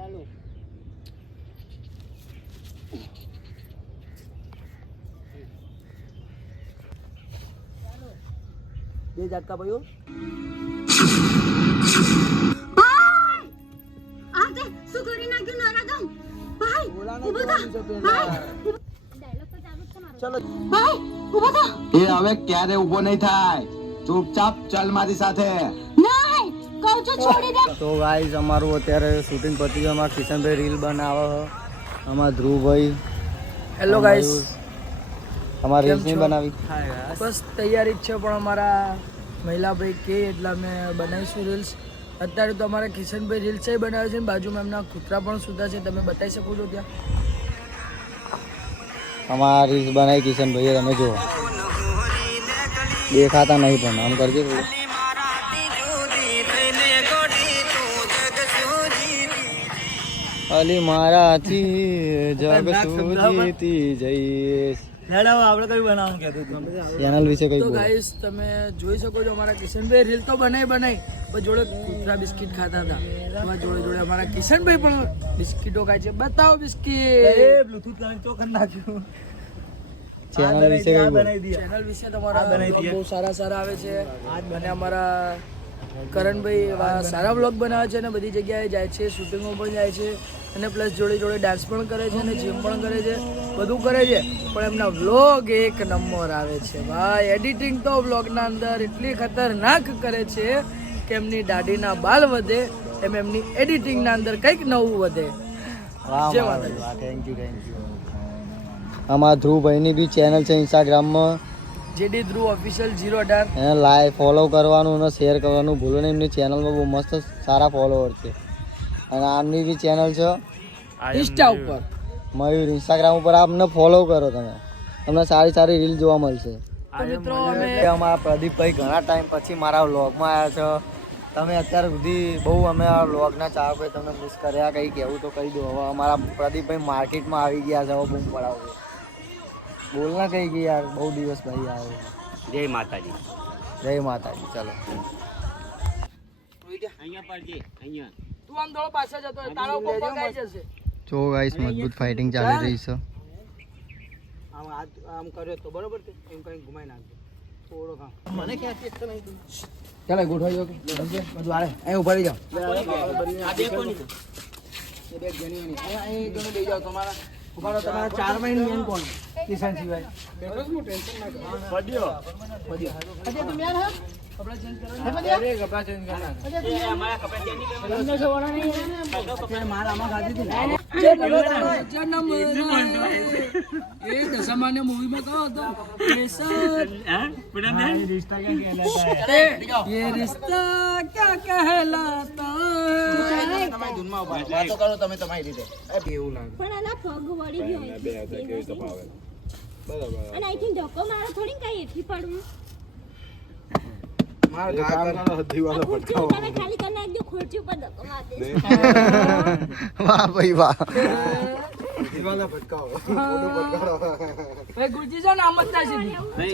ચાલો બે ઝટકા ભાઈઓ આજે શું કરી નાખ્યું નરાધમ ભાઈ ઉભો થા ચલો ભાઈ ઉભો થા એ હવે ક્યારે ઊભો નહીં થાય ચૂપચાપ ચાલ મારી સાથે નહીં કહું છું છોડી દે તો ગાઈઝ અમારું અત્યારે શૂટિંગ પતી ગયું. અમારા કિશનભાઈ રીલ બનાવે અમારા ધ્રુવભાઈ. હેલો ગાઈસ અમારે રીલ્સ નહીં બનાવી. બસ તૈયારી જ છે પણ અમારા મહિલાભાઈ કે એટલે અમે બનાવીશું રીલ્સ. અત્યારે તો અમારા કિશનભાઈ રીલ્સ બનાવે છે ને બાજુમાં એમના કૂતરા પણ સુધા છે, તમે બતાવી શકો છો ત્યાં. અમારા રીલ્સ બનાવી કિશનભાઈએ, તમે જુઓ. દેખાતા નહીં પણ આમ કરજો થોડું. અલી મારાથી જગ સુજીતી જઈશ. આપણે કયું બનાવવાનું કહેતું હતું ચેનલ વિશે કઈ તો બોલો. ગાઈસ તમે જોઈ શકો છો અમારા કિશનભાઈ રીલ તો બનાવી પણ જોડે કૂતરા બિસ્કિટ ખાતા હતા. એમાં જોડે જોડે અમારા કિશનભાઈ પણ બિસ્કિટો ખાય છે. બતાવો બિસ્કિટ. બ્લૂટૂથ કનેક્ટ તો કરી નાખ્યું. ચેનલ વિશે કઈ બોલો. ચેનલ વિશે તમારા બહુ સારા સારા આવે છે અને અમારા કરણભાઈ એવા સારા વ્લોગ બનાવે છે અને બધી જગ્યાએ જાય છે, શૂટિંગમાં પણ જાય છે અને પ્લસ જોડે જોડે ડાન્સ પણ કરે છે અને જીમ પણ કરે છે, બધું કરે છે. પણ એમના વ્લોગ એક નંબર આવે છે ભાઈ. એડિટિંગ તો વ્લોગના અંદર એટલી ખતરનાક કરે છે કે એમની દાઢીના બાલ વધે એમ એમની એડિટિંગના અંદર કંઈક નવું વધે. જય માતાજી. Thank you. અમારા ધ્રુવભાઈની બી ચેનલ છે ઇન્સ્ટાગ્રામમાં, જેડી ધ્રુવ ઓફિશિયલ 018. એને લાઈક ફોલો કરવાનું અને શેર કરવાનું ભૂલો નહીં. એમની ચેનલમાં બહુ મસ્ત સારા ફોલોવર છે. અને આમની બી ચેનલ છે ઇન્સ્ટા ઉપર મયુર. ઇન્સ્ટાગ્રામ ઉપર આપને ફોલો કરો તમે, તમને સારી સારી રીલ જોવા મળશે. તો મિત્રો અમે અમારા પ્રદીપભાઈ ઘણા ટાઈમ પછી મારા વ્લોગમાં આવ્યા છો. તમે અત્યાર સુધી બહુ અમે આ વ્લોગના ચાહકો તમને મિસ કર્યા. કંઈ કહેવું તો કહી દો. હવે અમારા પ્રદીપભાઈ માર્કેટમાં આવી ગયા છે. હવે બૂમ પડાવજો. બોલના કઈ ગઈ યાર, બહુ દિવસ ભાઈ આવ્યો. જય માતાજી. જય માતાજી. ચલો અહીંયા પડજે અહીંયા. તું આમ થોડો પાછળ જતો રહે, તારો પપ્પા ગાઈ જશે. જો ગાઈસ મજબૂત ફાઇટિંગ ચાલી રહી છે. આમ કર્યો તો બરોબર છે, એમ કઈ ઘુમાઈ નાખજો થોડો કામ. મને ક્યાંથી એક નહીં ચાલો ગોઠવાઈ જાઓ. બધું આલે અહીં ઉભા રહી જાઓ. આ બે કોની એ બે જણી અહીં તમે બેસી જાઓ. તમારા ઉભા રહો. તમારા 4 મહિને મેન કોણ કિશન સિવાય? પડ્યો અજય તમે યાર હા કપડા ચેન્જ કરવા અરે કપડા ચેન્જ કરવા અમારા કપડા ચેન્જ નહીં તમને સવારા નહીં અત્યારે માર આમાં ખાધી હતી એ દશામાને મૂવીમાં કહો હતો ये रिश्ता क्या कहलाता है. તમારી ધૂનમાં વાતો કરો તમે તમારી રીતે. એવું લાગે પણ આના પગ વળી ગયો અને આઈ થિંક ધક્કો મારો થોડી કઈ એટલી પડવું માર કામ કરો દીવાલો ખુરશી તમે ખાલી કરી નાખજો ખુરશી ઉપર ધક્કો માર દે વાહ ભાઈ વાહ. દીવાલા ભટકાવો ફોટો ભટકાવો એ ગુરજી જો નામ જ થાય છે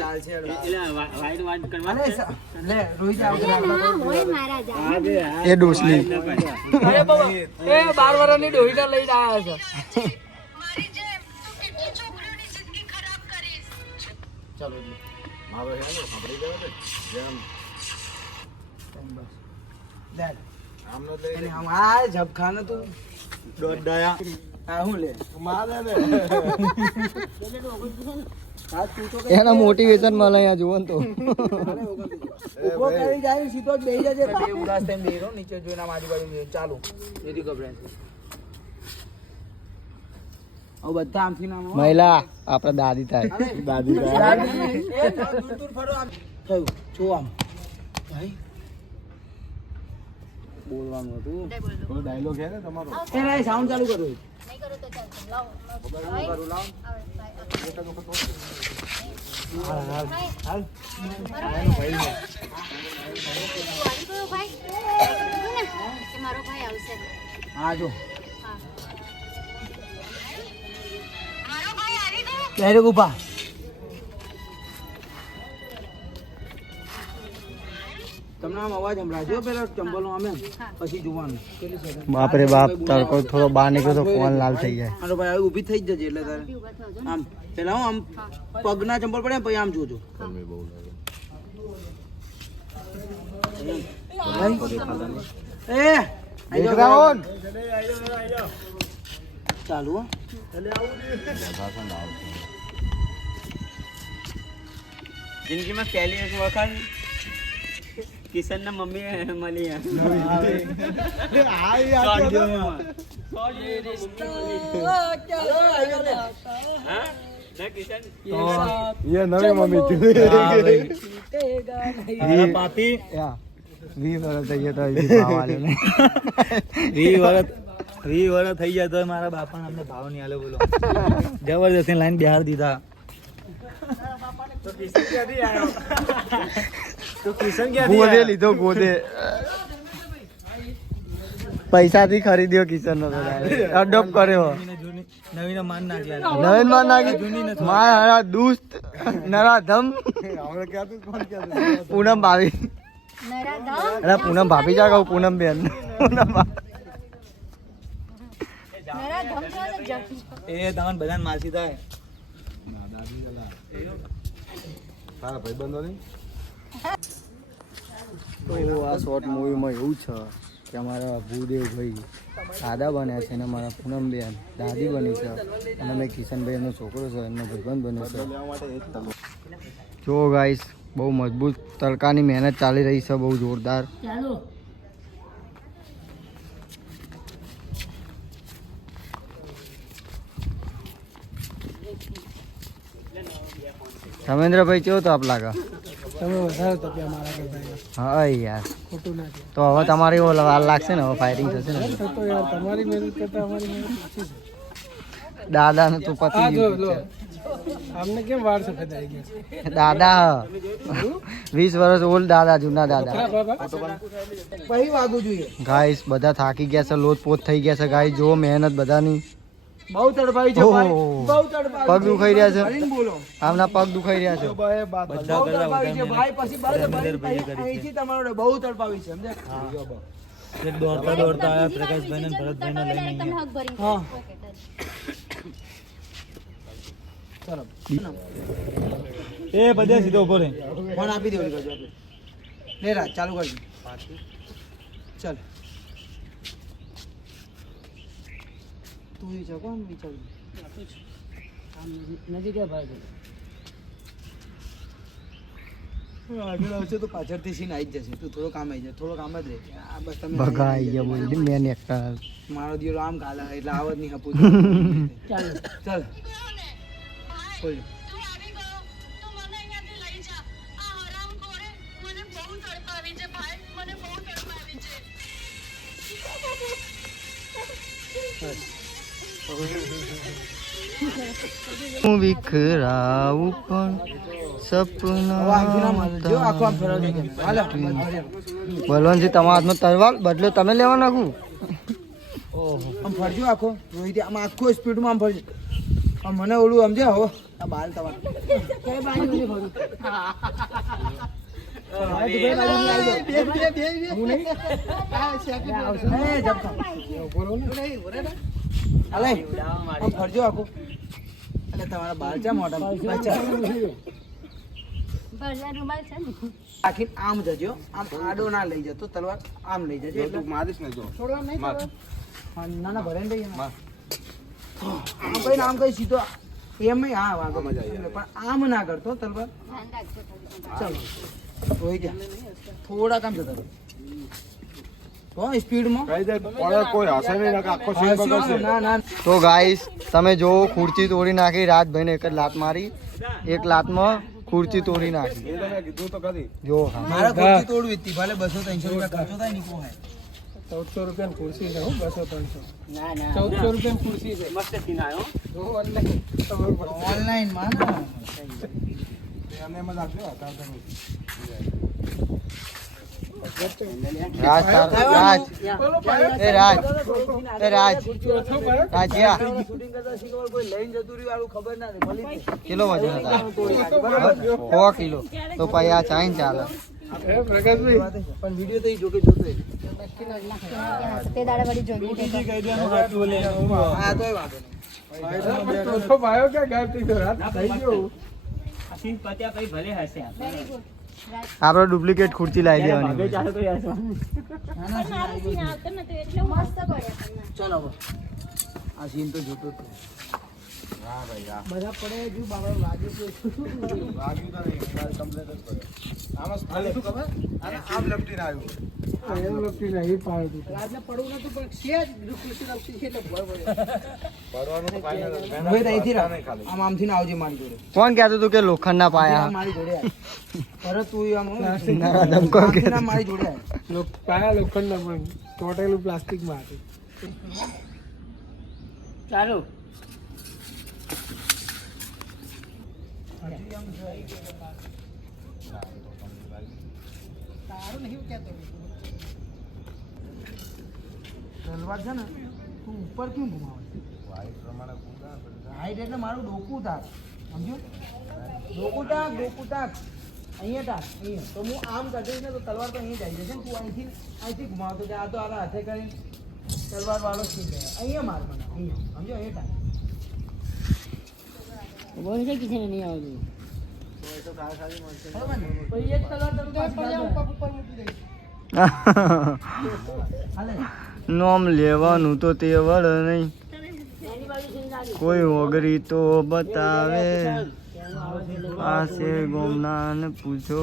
ચાલ છે એટલે વાઈડ વાઈડ કરવાનું છે. લે રોઈ જાવ હોય મારા જા એ ડોસલી. અરે બાબા એ 12 વર્ષની ડોહીને લઈને આવ્યા છે. ચલો મારો હેલો સાંભળી ગયો ને જેમ લે આમનો એને આમ આ ઝબખાને તું દોડાયા આ હું લે મારે ને આ તું તો એના મોટિવેશન મળે અહીંયા જુઓ ને તો. ઉભો કરી જાય સીધો જ બેહી જજે. બે ઉદાસ થઈને બેહરો નીચે જોઈને આમ આજુબાજુ જોઈને ચાલુ એથી ગભરાય છે. હવે બધા આમથી નામ મહિલા આપણે દાદી થાય. દાદી થાય. એ દૂર દૂર ફરો આમ થયું જો આમ ભાઈ બોલવાનું હતું. કોઈ ડાયલોગ હે ને તમારો? એ નહીં સાઉન્ડ ચાલુ કરો. નહીં કરો તો ચાલશે લાવો હાલ મારો ભાઈ આવશે હા જો હા ડાયરેક્ટ ઉભા તમને આમ અવાજ સંભળાજો પેલા ચંબલનો આમે પછી જોવાનું. બાપ રે બાપ તડકો થોડો બહાર નીકળ્યો તો ફોન લાલ થઈ જાય. અરે ભાઈ ઊભી થઈ જ જજે એટલે તારે આમ પેલા હું આમ પગના ચંપલ પડે પછી આમ જોજો. ચાલુ હો. જિંદગીમાં પહેલી એક વખત કિશનના મમ્મી મળી થઈ જાય તો મારા બાપા અમને ભાવ નહીં આલે બોલો જબરદસ્તી લાઈન બિહાર દીધા. ગોદે લીધો ગોદે પૈસાથી ખરીદ્યો કિશન નો અડોપ્ટ કર્યો. નવીન માન નાખ્યા નવીન માં નાખી મારા દોસ્ત નરાધમ પૂનમ ભાભી. અરે પૂનમ ભાભી જા કહું પૂનમ બેન. એ તમને બધાને માસી થાય. તો આ શોર્ટ મૂવીમાં એવું છે કે અમારા ભૂદેવ ભાઈ દાદા બન્યા છે અને અમારા પૂનમ બેન દાદી બની છે અને અમે કિશનભાઈ એમનો છોકરો છે એમનો ભાઈબંધ બન્યો છે. જો ગાઈસ બહુ મજબૂત તડકાની મહેનત ચાલી રહી છે બહુ જોરદાર. ધર્મેન્દ્રભાઈ કેવો તો આપ લાગે? તમે વધારે તપ્યા મારા કરતા. હા યાર ખોટું ના કહે. તો હવે તમારી વાર લાગશે ને હવે ફાયરિંગ થશે ને. તો યાર તમારી મહેનત કરતા અમારી મહેનત ઓછી છે. દાદાને તો પતિ ગયું છે. આમને કેમ વાળ સફેદ આવી ગયા છે? દાદા 20 વર્ષ ઓલ્ડ દાદા જૂના દાદા. પછી વાગવું જોઈએ. ગાઈસ બધા થાકી ગયા છે લોટપોટ થઈ ગયા છે ગાઈસ જો મહેનત બધાની. બહુ તડપાવી છે ભાઈ. બહુ તડપાવી. પગ દુખાઈ રહ્યા છે કરીને બોલો. આમના પગ દુખાઈ રહ્યા છે. બહુ તડપાવી છે ભાઈ. પછી બરાબર અહીંથી તમારો બહુ તડપાવી છે સમજ્યા? એક દોડતા દોડતા આયા પ્રકાશભાઈ ને ભરતભાઈ ને લઈને અહીંયા. એ બધા સીધો ઉભો રહે. ફોન આપી દે ઓલી બાજુ આપી. લે રાત ચાલુ કરજો. ચાલ તું વિચાર કોણ વિચાર નજીક ભાઈ આગળ આવશે તો પાછળથી સીન આવી જ જશે. તું થોડો કામ આવી જાય થોડો કામ જ રહે. આ બસ તમે ભગાઈ ગયા બોલી મેન એકતા. મારો દિયો આમ કાલા એટલે આવત નહીં આપું. ચાલ ચાલ બોલ. હું વિખરાવું પણ સપના. બલવંતજી તમારા હાથમાં તલવાર બદલો તમે લેવા નાખું. આમ ફરજો આખો રોહિત આમ આખો સ્પીડમાં આમ ફરજો. આમ મને ઓલું સમજે હો આ બાલ તમારે ફરજો આખો. એટલે તમારા બાલ છે મોટા આખી આમ જજો. આમ આડો ના લઈ જતો તલવાર આમ લઈ જજો. એટલે મારીશ ને જો ના ના ભરે ને આમ કઈ આમ કઈ સીધો એમ હા વાગો પણ આમ ના કરતો તલવાર. ચાલો રોઈ ગયા થોડા કામ જતા સ્પીડમાં. ના ના તો ગાઈસ તમે જો ખુરચી તોડી નાખી રાજભાઈને એક જ લાત મારી. એક લાતમાં ખુરચી તોડી નાખી. જો મારા ખુરશી તોડવી હતી ભલે 200-300 રૂપિયા ખર્ચો થાય નીકળો હોય. 1400 રૂપિયાની ખુરશી છે 200-300. ના ના 1400 રૂપિયાની ખુરશી છે. મસ્ત સીન આવ્યો. ઓનલાઈન માં રાજ રાજ એ રાજ એ રાજ રાજ્યા શૂટિંગ કરતા શીખવા કોઈ લઈને જતું રહ્યું આવું ખબર ના મળી. કિલો વજન હતા 100 કિલો. તો પછી આ ચાઈન ચાલે. પણ વિડીયો તો ઈ જોકે જોતો હોય. તે દાડે વળી જોઈ લીધી. હા તોય વાંધો નહીં. આ સીન પત્યા પછી ભલે હશે વેરી ગુડ. આપણે ડુપ્લિકેટ ખુરચી લાવી દેવાની ચાલુ કરી હશે પણ મારું સીન આવતો નતો એટલે મસ્ત પડ્યા તમને. ચાલો હવે આ સીન તો જોતો જ હતો. બધા પડે જો બાબા લાગે છે રાજને પડવું નતું પણ સેજ ખુશી રાખતી છે એટલે ભય પડ્યો. હવે અહીંથી રાખ. આમથી ના આવજે મારી જોડે. કોણ કહેતું હતું કે લોખંડના પાયા મારી જોડે આય. તરત તું આમ ધમકો કે આમથી ના મારી જોડે આય. પાયા લોખંડના પણ ટોટેલું પ્લાસ્ટિકમાં હતું. ચાલુ તલવાર છે ને તું ઉપર કેમ ઘુમાવે હાઈટ એટલે મારું ડોકું તાક સમજો ડોકું તાક અહીંયા તાક અહીંયા તો હું આમ કરીશ ને તો તલવાર તો અહીંયા જાય છે તું અહીંથી ઘુમાવતો જાય આ તો આના હાથે કરીને તલવાર વાળો જ થઈ જાય અહીંયા માર મને અહીંયા સમજો અહીંયા તાક બોલ છે કિસી ને નહીં આવતું બરાબર ને પછી એક તલવાર તમે પાછી ઉપર મૂકી દઈશ હાલે નોમ લેવાનું તો તે વળ નહીં કોઈ વગરી તો બતાવે પાસે ગોમનાને પૂછો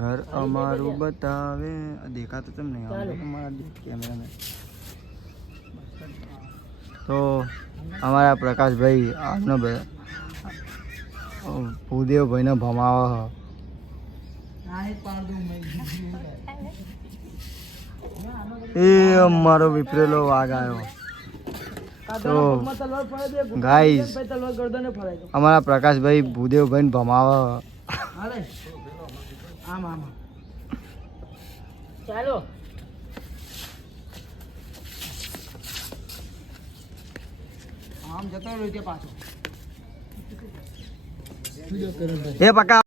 ઘર અમારું બતાવે દેખાતું કેમ નહીં આવતું મારા કેમેરાને તો અમારા પ્રકાશભાઈ આજનો ભૂદેવભાઈને ભમાવા એ અમારો વિપરેલો વાઘ આવ્યો તો ગાઈસ તલવાર ગરદને ફરાય તો અમારા પ્રકાશભાઈ ભૂદેવભાઈને ભમાવા હાલે આમ આમ ચાલો આમ જતો રહ્યો તે પાછો એ પકા